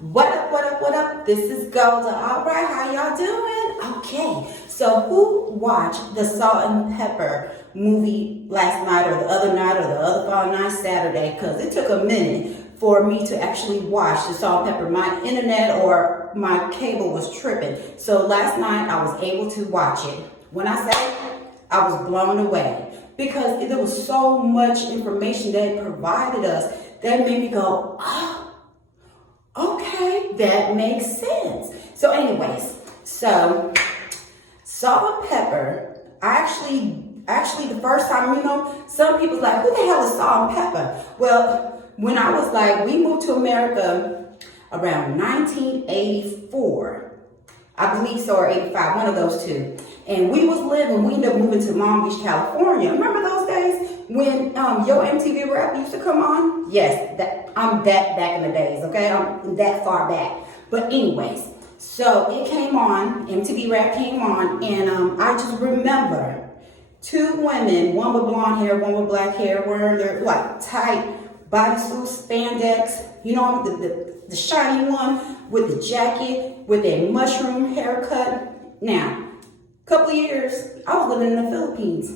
What up, what up, what up? This is Golda. All right, how y'all doing? Okay, so who watched the Salt and Pepper movie last night or the other night or the other following night, Saturday? Because it took a minute for me to actually watch the Salt and Pepper. My internet or my cable was tripping. So last night I was able to watch it. When I say I was blown away because there was so much information that it provided us that made me go, oh, okay, that makes sense. So anyways, so Salt and Pepper, I actually the first time, some people's like, who the hell is Salt and Pepper? Well, when I was like, we moved to America around 1984. I believe so, or 85, one of those two. And we ended up moving to Long Beach, California. Remember those days when Yo MTV Rap used to come on? Yes, I'm that back in the days, okay? I'm that far back. But anyways, so it came on, MTV Rap came on, and I just remember two women, one with blonde hair, one with black hair, wearing their like tight bodysuits, spandex, the shiny one with the jacket, with a mushroom haircut. Now, a couple of years, I was living in the Philippines.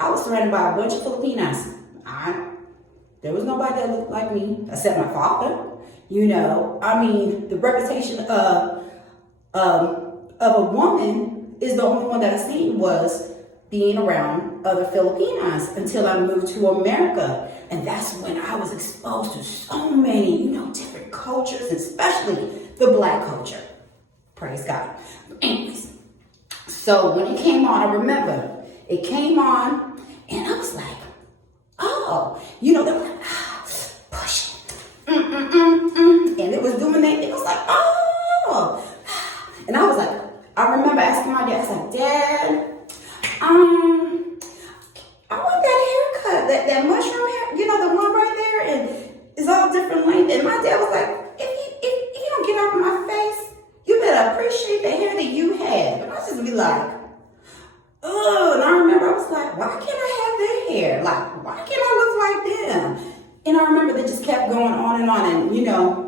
I was surrounded by a bunch of Filipinas. There was nobody that looked like me, except my father. The reputation of a woman is the only one that I seen was being around other Filipinas until I moved to America. And that's when I was exposed to so many, different cultures, especially the black culture. Praise God. Anyways, so when it came on, I remember it came on and I was like, oh, they were like, push it. And it was doing that. It was like, oh. And I was like, I remember asking my dad, I was like, Dad, I want that haircut, that mushroom hair, the one right there, and it's all different length. And my dad was like, if you don't get out of my face, you better appreciate the hair that you have. And I just be like, oh, and I remember I was like, why can't I have their hair? Like, why can't I look like them? And I remember they just kept going on, and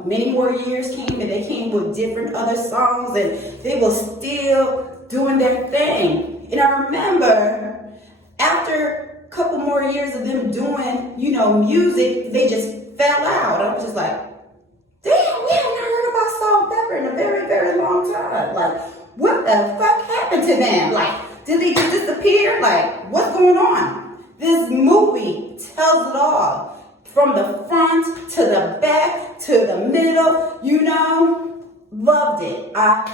many more years came, and they came with different other songs, and they were still doing their thing. And I remember after a couple more years of them doing, music, they just fell out. I was just like, damn, we haven't heard about Salt and Pepper in a very, very long time. Like, what the fuck happened to them? Like, did they just disappear? Like, what's going on? This movie tells it all. From the front to the back to the middle, loved it. I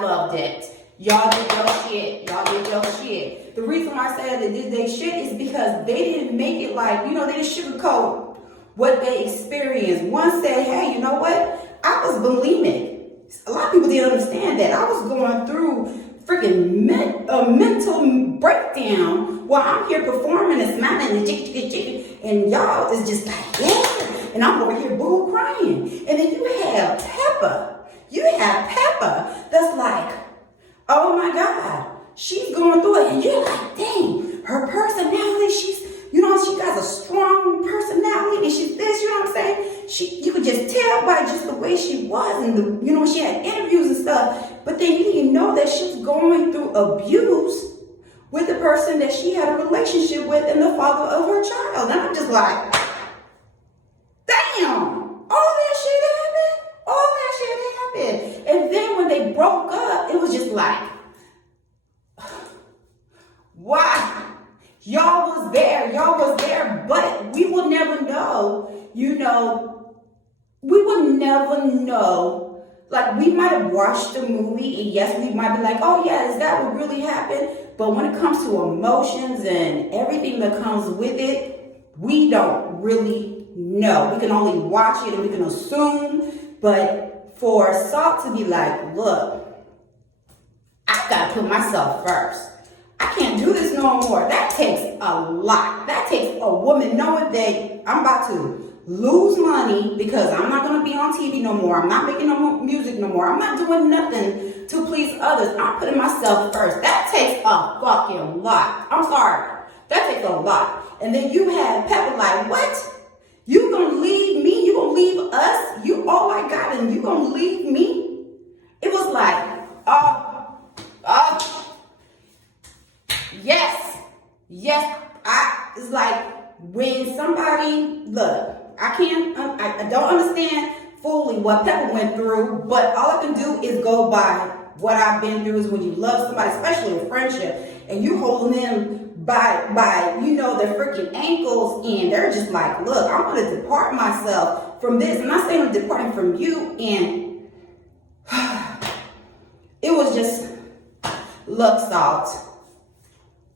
loved it. Y'all did your shit. Y'all did your shit. The reason why I said they did their shit is because they didn't make it like, they didn't sugarcoat what they experienced. One said, hey, you know what? I was bulimic. A lot of people didn't understand that. I was going through freaking mental breakdown while I'm here performing and smiling and y'all is just like, yeah. And I'm over here boo crying. And then you have Pepper that's like, oh my God, she's going through it. And you're like, dang, her personality, she got a strong personality and she's this, you know what I'm saying? You could just tell by just the way she was and she had interviews and stuff. But then you didn't know that she was going through abuse with the person that she had a relationship with and the father of her child. And I'm just like, damn, all that shit happened. And then when they broke up, it was just like, wow. Y'all was there, but we will never know, we would never know. Like, we might have watched the movie, and yes, we might be like, oh yeah, is that what really happened? But when it comes to emotions and everything that comes with it, we don't really know. We can only watch it and we can assume, but for Salt to be like, look, I gotta put myself first. I can't do this no more. That takes a lot. That takes a woman knowing that I'm about to lose money because I'm not going to be on TV no more. I'm not making no more music no more. I'm not doing nothing to please others. I'm putting myself first. That takes a fucking lot. I'm sorry. That takes a lot. And then you have Pepper like, what? You going to leave me? You gonna leave us? You all I got and you gonna leave me? It was like, yes, it's like when somebody, look, I don't understand fully what Pepper went through, but all I can do is go by what I've been through. Is when you love somebody, especially in friendship, and you holding them by you know, their freaking ankles, and they're just like, look, I'm gonna depart myself from this. I'm not saying I'm departing from you, and it was just, look, Salt.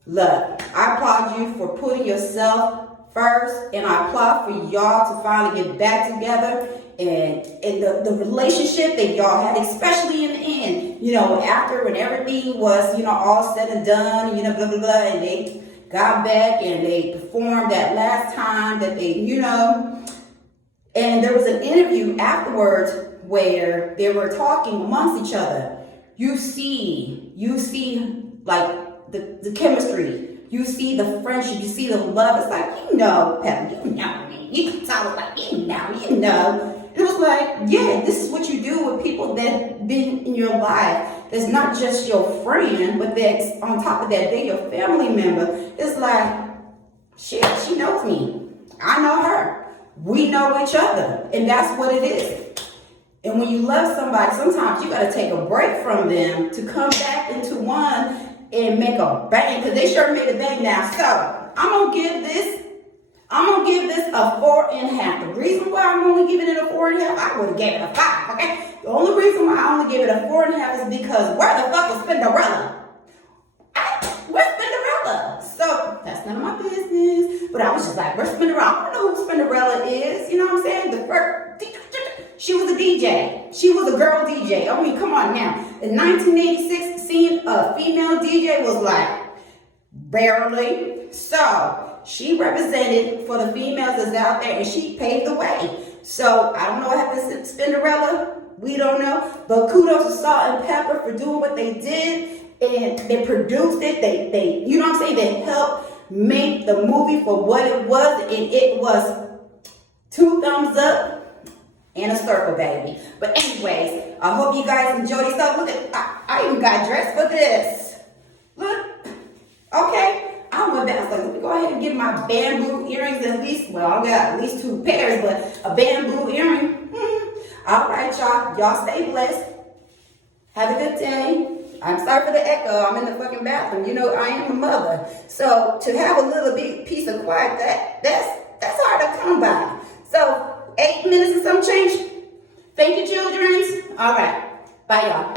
Look, I applaud you for putting yourself first, and I applaud for y'all to finally get back together, and the relationship that y'all had, especially in the end, you know, after when everything was, you know, all said and done, you know, blah, blah, blah, and they got back and they performed that last time that they, you know, and there was an interview afterwards where they were talking amongst each other. You see like the chemistry. You see the friendship, you see the love. It's like, you know, Pepper, you know me. You can talk like, you know. It was like, yeah, this is what you do with people that been in your life. It's not just your friend, but that's on top of that, they're your family member. It's like, shit, she knows me. I know her. We know each other. And that's what it is. And when you love somebody, sometimes you got to take a break from them to come back into one and make a bang, because they sure made a bang now. So I'm gonna give this a 4.5. The reason why I'm only giving it a 4.5, I would have gave it a 5. Okay. The only reason why I only give it a 4.5 is because where the fuck was Cinderella? Where's Cinderella? So that's none of my business. But I was just like, where's Cinderella? I don't know who Cinderella is. You know what I'm saying? The first. She was a DJ. She was a girl DJ. I mean, come on now. In 1986, seeing a female DJ was like, barely. So she represented for the females that's out there, and she paved the way. So I don't know what happened to Cinderella. We don't know. But kudos to Salt and Pepper for doing what they did. And they produced it. They you know what I'm saying? They helped make the movie for what it was. And it was 2 thumbs up. And a circle, baby. But anyways, I hope you guys enjoyed yourself. Look at, I even got dressed for this. Look. Okay. I went back. I was like, let me go ahead and get my bamboo earrings at least. Well, I got at least 2 pairs, but a bamboo earring. All right, y'all. Y'all stay blessed. Have a good day. I'm sorry for the echo. I'm in the fucking bathroom. You know, I am a mother. So to have a little bit piece of quiet, that's hard to come by. So 8 minutes and some change. Thank you, children. All right. Bye, y'all.